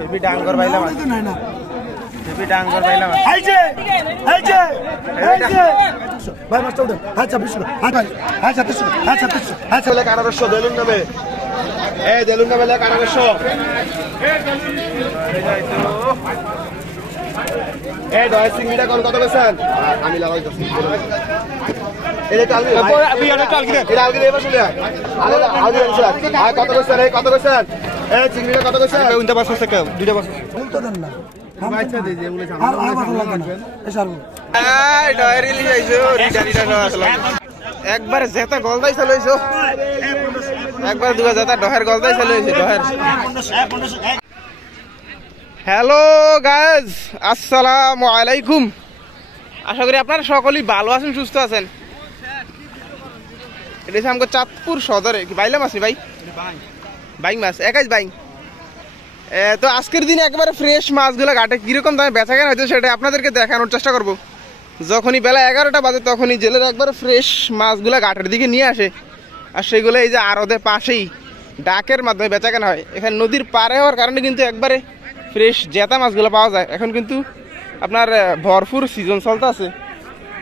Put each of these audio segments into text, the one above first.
Heavy ডাঙ্গর পাইলাম না heavy ডাঙ্গর পাইলাম এই যে ভাই মাস্টার উঠে আচ্ছা বিষ্ণু আচ্ছা তিসু আচ্ছা লেখ 1800 দেলুন নামে এই দেলুন নামে লেখ 1800 এই দয় সিংড়া কোন কত বেছেন আমি লাগাই দছি এটা টালবি এটা টালবি এটা আলগি দেবা শুনে আরে আলগি আনছ আর কত বেছেন এই চিংড়িটা কত বেছেন উনটা বাস আছে কেউ দুইটা বাস বলতো দেন না আচ্ছা দিই যে এগুলো সামনে লাগবে এই সারবো এই ডয় রিলিজ আইছো রিটা আসলে একবার জেতা গলদাই চালাইছো একবার দুগা জেতা ডহের গলদাই চালাইছে ডহের হ্যালো গাইজ আসসালামু আলাইকুম আশা করি আপনারা সকলেই ভালো আছেন সুস্থ আছেন এটা হচ্ছে আমাকে চাঁদপুর সদরে কি বাইলাম আছি ভাই বাইং মাছ একাই বাইং তো আজকের দিনে একবারে ফ্রেশ মাছগুলো ঘাটে কিরকম দামে বেচা কেনা হয়েছে সেটা আপনাদেরকে দেখানোর চেষ্টা করব যখনই বেলা 11টা বাজে তখনই জেলের একবারে ফ্রেশ মাছগুলো ঘাটের দিকে নিয়ে আসে আর সেগুলো এই যে আড়তের পাশেই ডাকের মাধ্যমে বেচা কেনা হয় এখানে নদীর পারে হওয়ার কারণে কিন্তু একবারে ফ্রেশ জেতা মাছগুলো পাওয়া যায় এখন কিন্তু আপনার ভরপুর সিজন চলতে আছে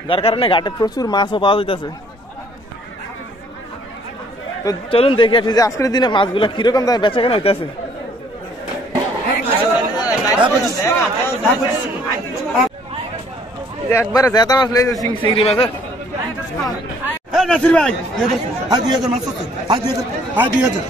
যার কারণে ঘাটে প্রচুর মাছও পাওয়া যাইতেছে তো চলুন দেখে আসি যে আজকের দিনে মাছগুলো কিরকম দামে বেচা কেনা হইতেছে একবারে জেতা মাছ লেগেছে চিংড়ি মাছ নাসির ভাই হাজি হাজার মাছ আছে হাজি হাজার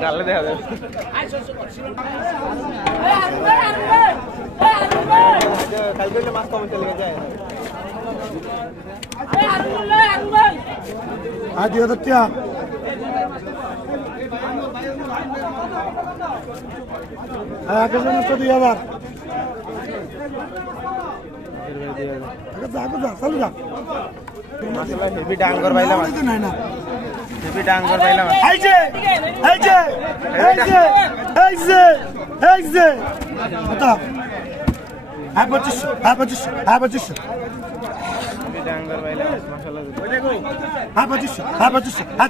ডালে দেখা যাবে কালকে মাছ কমে চলে যায় আজ 2000 টাকা আগে জন্য তো 2000 চালু যা হেভি ডাঙ্গর পাইলাম না হেভি ডাঙ্গর পাইলাম এই যে আচ্ছা 2500 ডাঙ্গর পাইলাম মাশাআল্লাহ আচ্ছা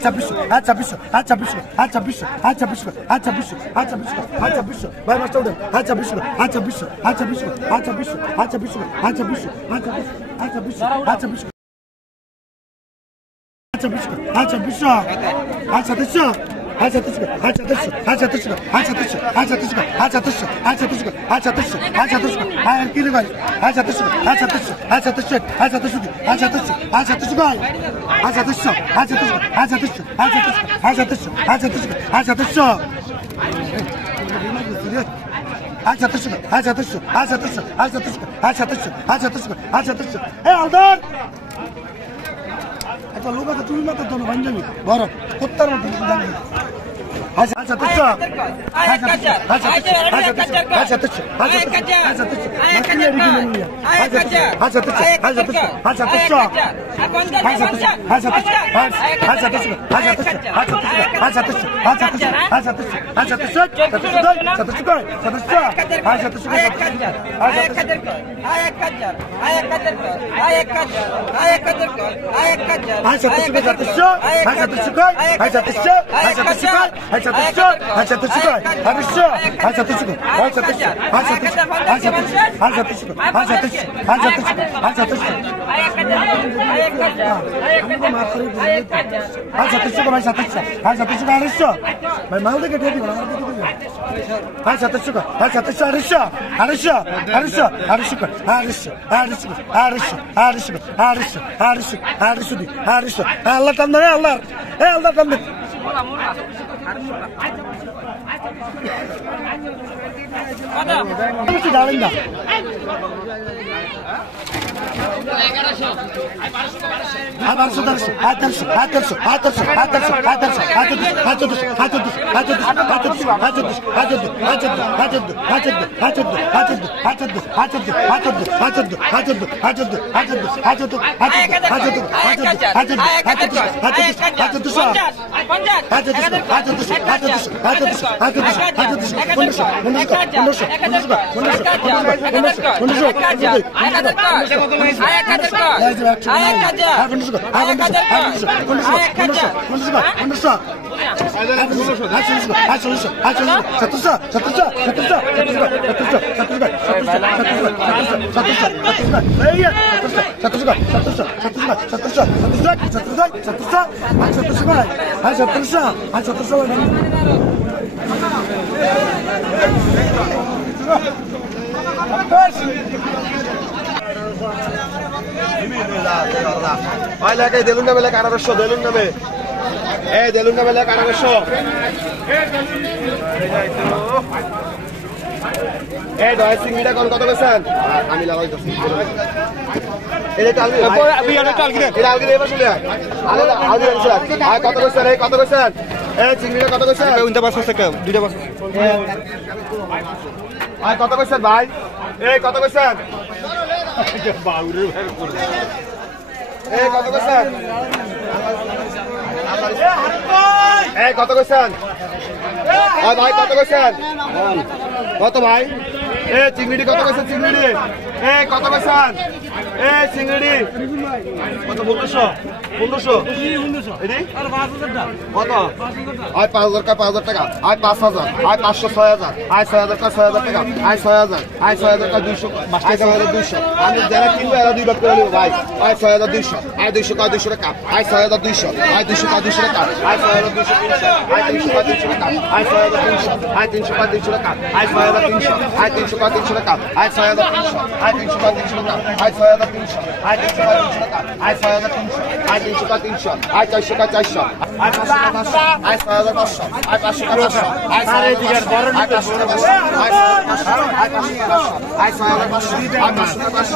ভাই মাস্টার উঠে আচ্ছা একটা লোক আছে তুমি মাত্র ধরো পাঞ্জাবি বড় কোত্তার মতো আচ্ছা ভাই মাল দেখে ঠেকি আল্লাহ টান দেবে আল্লাহ আল্লাহ টান দেবে দেলুন নামে লেখা 1800 দেলুন নামে দেলুন নামে লেখা 1800 দয় চিংড়িটা কোন কত বেছেন আমি লাগাই দিচ্ছি এটা আলগি এবার চলে আয় কত বেছেন কত বেছেন চিংড়িটা কত বেছেন দুইটা বাস আয় কত বেছেন ভাই কত বেছেন কত বেছেন কত বেছেন ভাই কত বেছেন কত ভাই চিংড়ি কত বেছেন চিংড়ি কত বেছেন চিংড়ি কত 1500 কত আয় 5000 টাকা আয় 5000 আয় 500 6000 আয় 6000 টাকা 6000 টাকা আয় 6000 আয় 6000 টাকা 200 আয় 6200 আমি যারা কিনবো এরা দুই ভাগ করে নেবো ভাই আয় 6200 আয় 200 টাকা 200 টাকা আয় 6200 আয় 200 টাকা 200 টাকা আয় 6200 আয় 300 টাকা 300 টাকা আয় 6300 আয় 300 টাকা 300 টাকা আয় 6300 আয় 300 টাকা 300 টাকা আয় 6300 আয় 300 টাকা 300 টাকা আয় 6300 আয় 300 টাকা 300 টাকা আয় 6300 আয় 300 টাকা 300 আয় 400 টাকা 400 আয় 500 টাকা 500 আয় 6500 আয় 500 টাকা 500 আয় 6500 আয় 500 টাকা 500 আয় 6500 আয় 500 টাকা 500 আয় 6500 আয় 500 টাকা 500 আয় 6500 আয় 6500 আয় 500 টাকা 500 আয় 6500 আয় 500 টাকা 500 আয়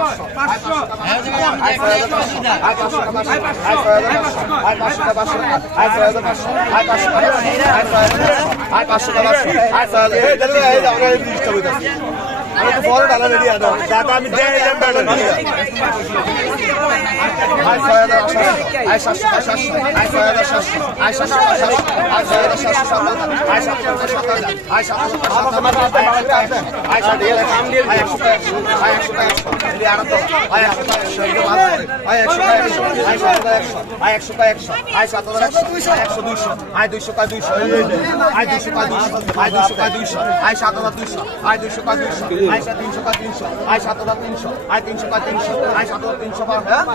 6500 আয় 500 টাকা 500 আয় 500 টাকা 500 আয় 6500 আমি তো বড় ডালা রেডি আনো দাদা আমি দেই দেন বেড়ে আয় 6700 আয় 700 আয় 6700 আয় 700 আয় 6700 আয় 700 আয় 700 আয় 100 কাম দিয়ে আয় 100 আয় 100 এলি আর তো আয় 100 আয় 100 আয় 100 আয় 100 আয় 7100 আয় 200 আয় 200 কা 200 আয় 200 কা 200 আয় 200 কা 200 আয় 7200 আয় 200 কা 200 আয় 300 কা 300 আয় 7300 আয় 300 কা 300 আয় 7300 হ্যাঁ আয়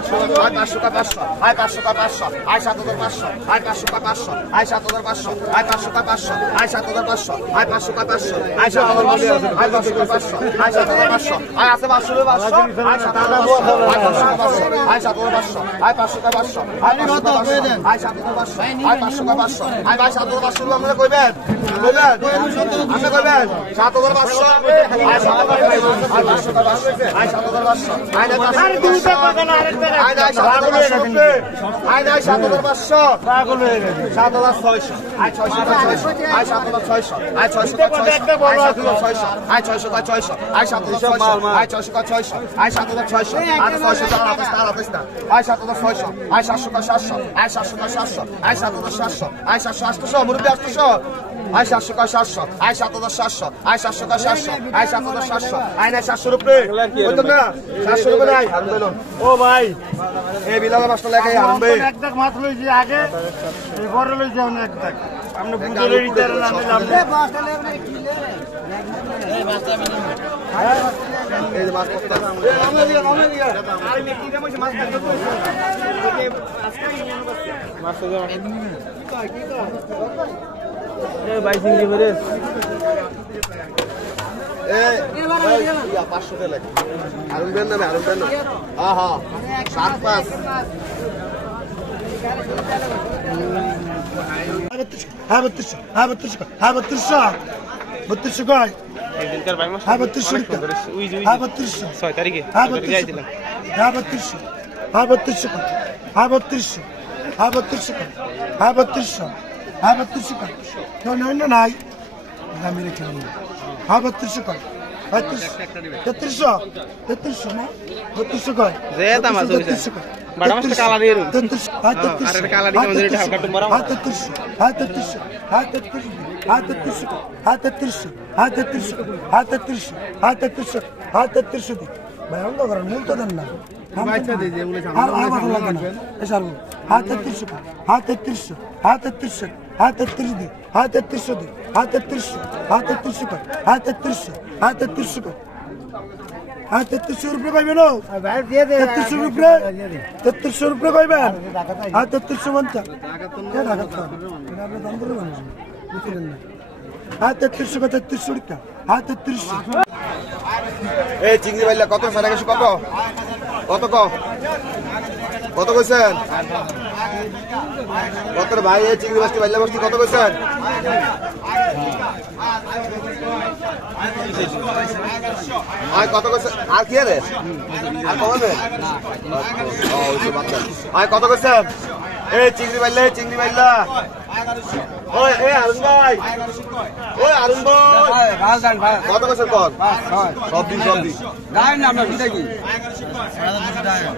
500 কা 500 আয় 500 কা 500 আয় 7500 আয় 500 কা 500 আয় 7500 আয় 500 কা 500 আয় 7500 আয় 500 কা 500 আয় 7500 আয় 500 কা 500 আয় 7500 আয় আছে 500 500 আয় 7500 আয় 7500 আয় 500 কা 500 আয় 500 কা 500 আয় 7500 আয় 500 কা 500 আয় ভাই 7500 আমরা কইবেন আপনি কইবেন 7500 আয় 7500 আয় 500 কা 500 আয় 7500 আয় 500 আয় 7500 আয় 7500 পাগল হয়ে গেছে 7600 আয় 600 আয় 7600 আয় 600 600 আয় 600 কা 600 আয় 7600 আয় 600 কা 600 আয় 7600 আয় 600 টাকা আপনি আয় 7600 আয় 700 কা 700 আয় 700 কা 700 আয় 7700 আয় 700 800 মুরব্বি 800 আয় 700 কা 700 আয় 7700 আয় 700 কা 700 আয় 7700 আয় না 700 রুপয়ে কত না 700 রুপয়ে নাই ও ভাই এই বিলাল মাস্টার লাগে আনবে এক টাক মাত্র লইছি আগে এই বড় লইছি না এক টাক আমরা বুঝলে রিটার না আমি বাসলে আপনি কি লে এই বাসটা আমি এই যে মাছ করতে আমরা দিয়া আর মে কি দেমছে মাছ করতে আজকে ইউনিয়ন করতে মাছ তো কি তো এই বাইসিং দি বলে এই 500 টাকা লাগে আরুন দেন না হ্যাঁ 7 5 32 কয় এদিনকার ভাই মাছ হ্যাঁ 32 উই উই হ্যাঁ 32 6 তারিখে হ্যাঁ যাইছিলাম 32 হ্যাঁ 32 হ্যাঁ 32 হ্যাঁ 32 হ্যাঁ 32 হ্যাঁ 32 হ্যাঁ 32 না নাই আমি রেখে নিই হ্যাঁ 32 কয় 33 না 32 কয় জেতা মাছ হইছে বড় মাছ কালা দিয়ে 33 হ্যাঁ 33 আরে কালা দিয়ে আমাদের এটা হালকা টুমরা হ্যাঁ 33 হ্যাঁ 33 হ্যাঁ 33 হ্যাঁ 33 হ্যাঁ 33 হ্যাঁ 33 হ্যাঁ 33 হ্যাঁ 33 হ্যাঁ 33 দি ভাই অন্ধ করেন মূল তো দেন না আচ্ছা দিই যেগুলো হ্যাঁ 33 হ্যাঁ 33 হ্যাঁ 33 হ্যাঁ 33 দি হ্যাঁ 33 দি হ্যাঁ 33 হ্যাঁ 33 হ্যাঁ 33 হ্যাঁ 33 হ্যাঁ 33 রুপয়ে কইবেন ভাই দিয়ে দে 33 রুপয়ে 33 রুপয়ে কইবেন হ্যাঁ 33 মনটা হ্যাঁ 33 কত 33 টাকা হ্যাঁ 33 এই চিংড়ি বাইলা কত সারা গেছে কত কত কত কইছেন কত ভাই এই চিংড়ি মাছটি বাইলা মাছটি কত কইছেন আর কত কইছেন আর কি রে আর কমাবে ও ওই বাচ্চা আর কত কইছেন এই চিংড়ি বাইলা ওই এ আরুন ভাই ওই আরুন ভাই কত কইছেন কত সব দিন গায় না আমরা কি দেখি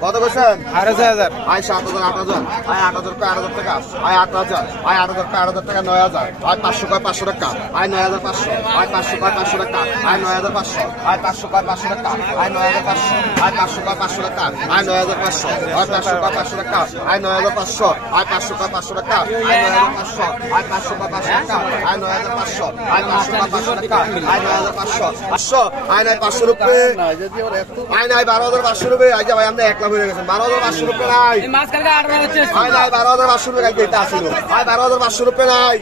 কত কইছেন 18000 আয় 7000 8000 আয় 8000 টাকা 8000 টাকা আয় 8000 আয় 8000 টাকা 8000 টাকা 9000 আয় 500 কয় 500 টাকা আয় 9500 আয় 500 কয় 500 টাকা আয় 9500 আয় 500 কয় 500 টাকা আয় 9500 আয় 500 কয় 500 টাকা আয় 9500 আয় 500 কয় 500 টাকা আয় 9500 আয় 500 কয় 500 টাকা আয় 9500 আয় 500 কয় 500 টাকা আয় 9500 আয় 500 কয় 500 টাকা আয় 9500 500 আয় নাই 500 রুপয়ে আয় নাই 12500 রুপয়ে আজ ভাই আমরা 1 লাখ হয়ে গেছে 12500 রুপয়ে নাই এই মাছ কালকে 18 হচ্ছে আয় নাই 12500 রুপয়ে কালকে এটা আসিল আয় 12500 রুপয়ে নাই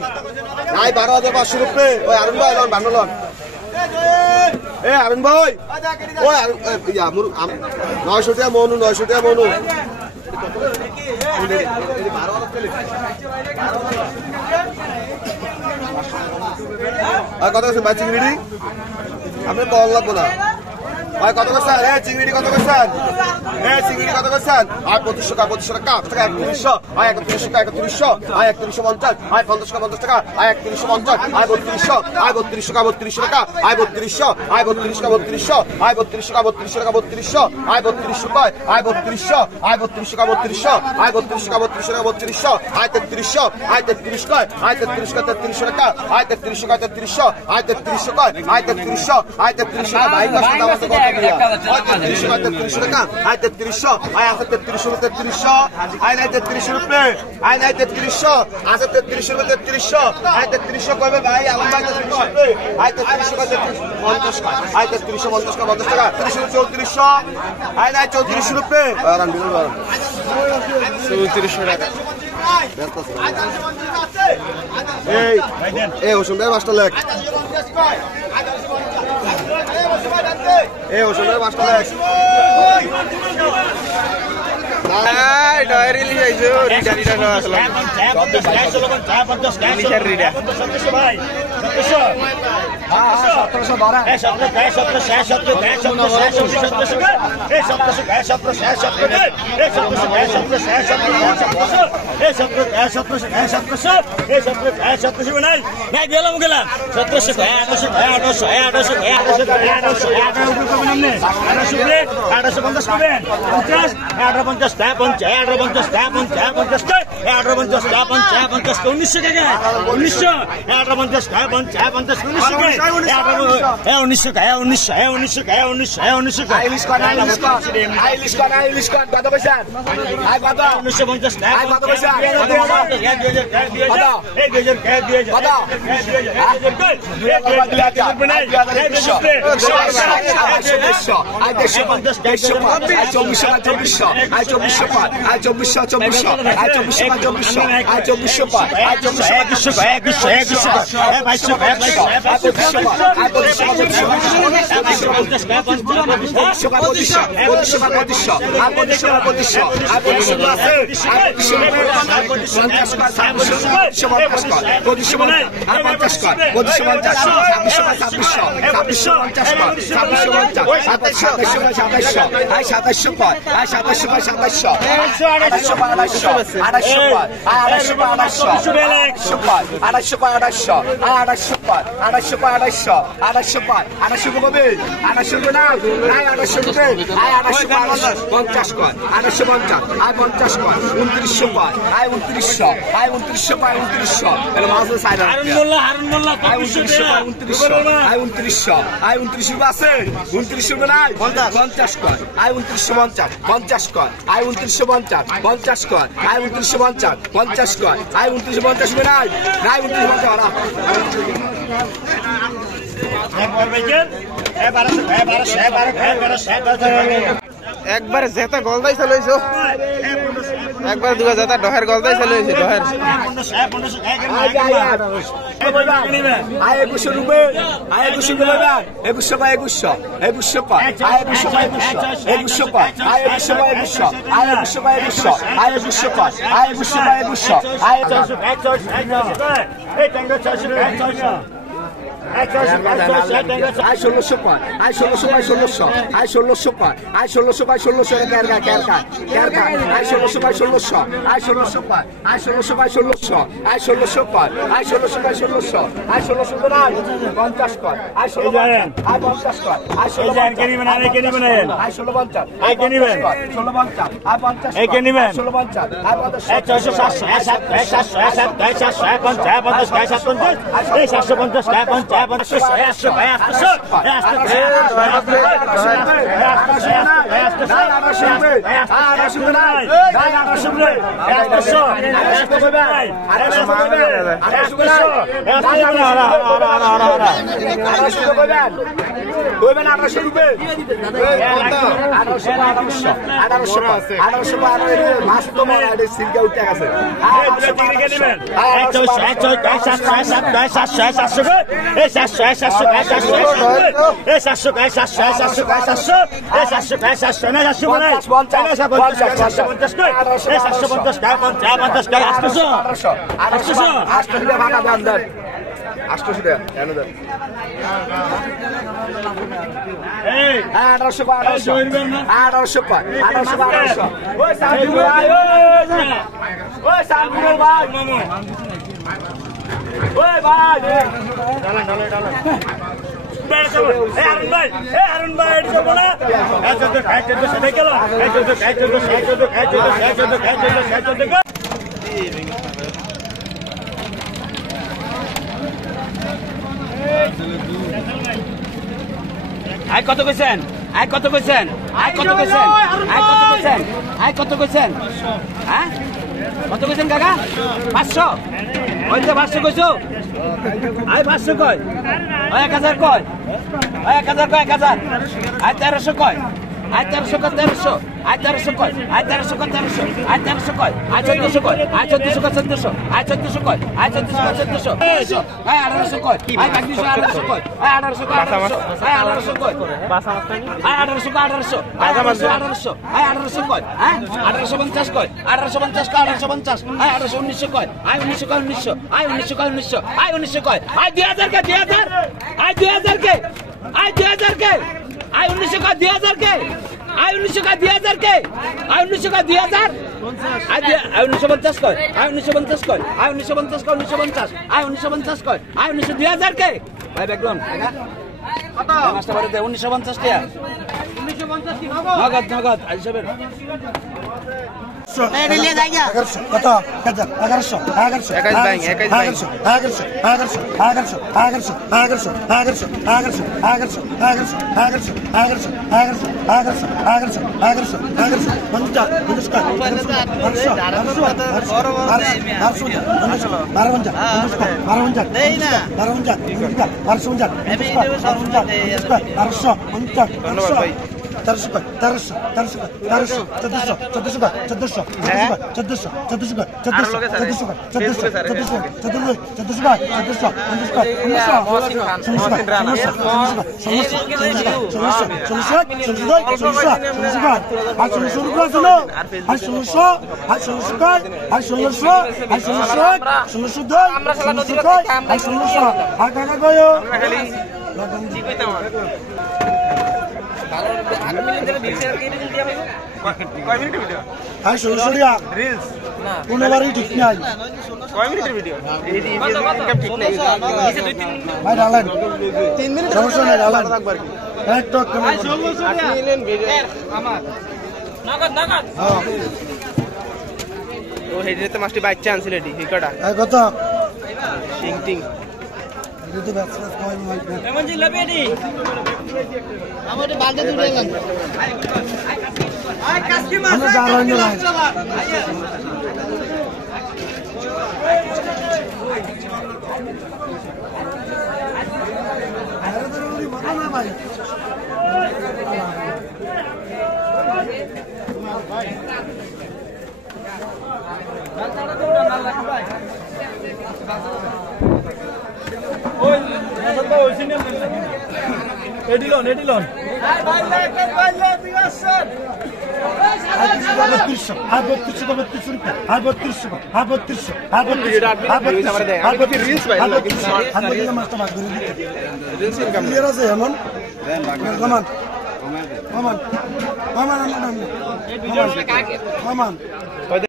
নাই 12500 রুপয়ে ওই আরুন ভাই লন বানলন এ আরুন ভাই ওই ইয়া মুর 900 টাকা মনু 900 টাকা মনু আর কত আছে ভাই চিংড়ি আপনি কল লাগবো না ভাই কত করছেন এ চিংড়ি কত করছেন এ চিংড়ি কত করছেন আর 2500 টাকা 3100 আয় 3100 টাকা 3100 আয় 3150 আয় 50 টাকা আয় 3150 আয় 3200 আয় 32 টাকা 32 টাকা আয় 3200 আয় 32 টাকা 3200 আয় 32 টাকা 32 টাকা 3200 আয় 3200 কয় আয় 3200 আয় 32 টাকা 3200 আয় 32 টাকা 32 টাকা 3200 আয় 3300 আয় 33 কয় আয় 33 টাকা 33 টাকা আয় 33 টাকা 3300 আয় 33 কয় আয় 3300 আয় 33 টাকা ভাই কষ্ট দাও তো কত দিয়া 33 টাকা আয় 3300 আয় আছে 3300 আয় নাই 33 রুপয়ে আয় নাই 3300 আছে 33 রুপয়ে 3300 আয় 3300 কইবে ভাই আলম ভাই 33 রুপয়ে আয় 3300 কয় 50 টাকা আয় 3350 টাকা 50 টাকা 3400 আয় নাই 34 রুপয়ে আরাম দিন 3400 টাকা এই ওষুধ মাস্টার লেখ এই ওষুধ মাস্টার লেখ ডায়েরি লিখাইছো রিডা না আসলে লিখার রিডা চব্বিশশো 2400 আয় 2400 কয় আয় 2400 একবারে জেতা গলদাই চালাইছো একবার দুগা জেতা ডহের গলদাই চালাইছে ডহের আয় কত কইছেন আয় কত কইছেন আয় কত কইছেন আয় কত কইছেন আয় কত কইছেন হ্যাঁ কত কইছেন কাকা 500 ওই যে 500 কইছো আয় 500 কয় ওই 1000 কয় ওই 1000 কয় 1000 আয় 1300 কয় আয় 1300 কয় 1300 আয় 1300 কয় আয় 1300 কয় 1300 আয় 1300 কয় আয় 1400 কয় আয় 1400 কয় 1400 আয় 1400 কয় আয় 1400 কয় 1400 আয় 1800 কয় আয় 1800 কয় আয় 1800 কয় 1800 কয় আয় 1800 কয় 1800 আয় 1800 আয় 1800 কয় হ্যাঁ 1850 কয় 1850 কয় 1850 আয় 1819 কয় আয় 1900 কয় 1900 আয় 1900 কয় 1900 আয় 1900 কয় আয় 2000 কে 2000 আয় 2000 কে আয় 2000 কে আয় 1900 কয় 2000 কে আয় 1900 কয় 2000 কে আয় 1900 কয় 2000 আয় 1950 কয় আয় 1950 কয় আয় 1950 কয় 1950 আয় 1950 কয় আয় 1900 2000 কে ভাই ব্যাকগ্রাউন্ড কত মাস্টার বাড়িতে 1950 টাকা 1950 কি নগদ নগদ আজ সবের ধন্যবাদ ভাই। 1300 কয় 1300 1300 1400 1400 কয় 1400 1400 1400 কয় 1400 1400 কয় 1400 1400 কয় 1400 কয় মিনিটের ভিডিও? কোনোবারই ঠিক নাই কয় মিনিটের ভিডিও? এই ইনকাম ঠিক নাই। ভাই ডালেন 3 মিনিট সমস্যা নাই, ডালেন। থাকবে আর কি। একটু একটু আপনি নিলেন ভিডিও আমার হ্যাঁ ও হেডিতে মাছটি বাচ্চা আনছিল এটি হিকটা এই কত সিং টিং যদি ব্যবসা কয় মাইক আমরা জানাই না ভাই এডিলন 1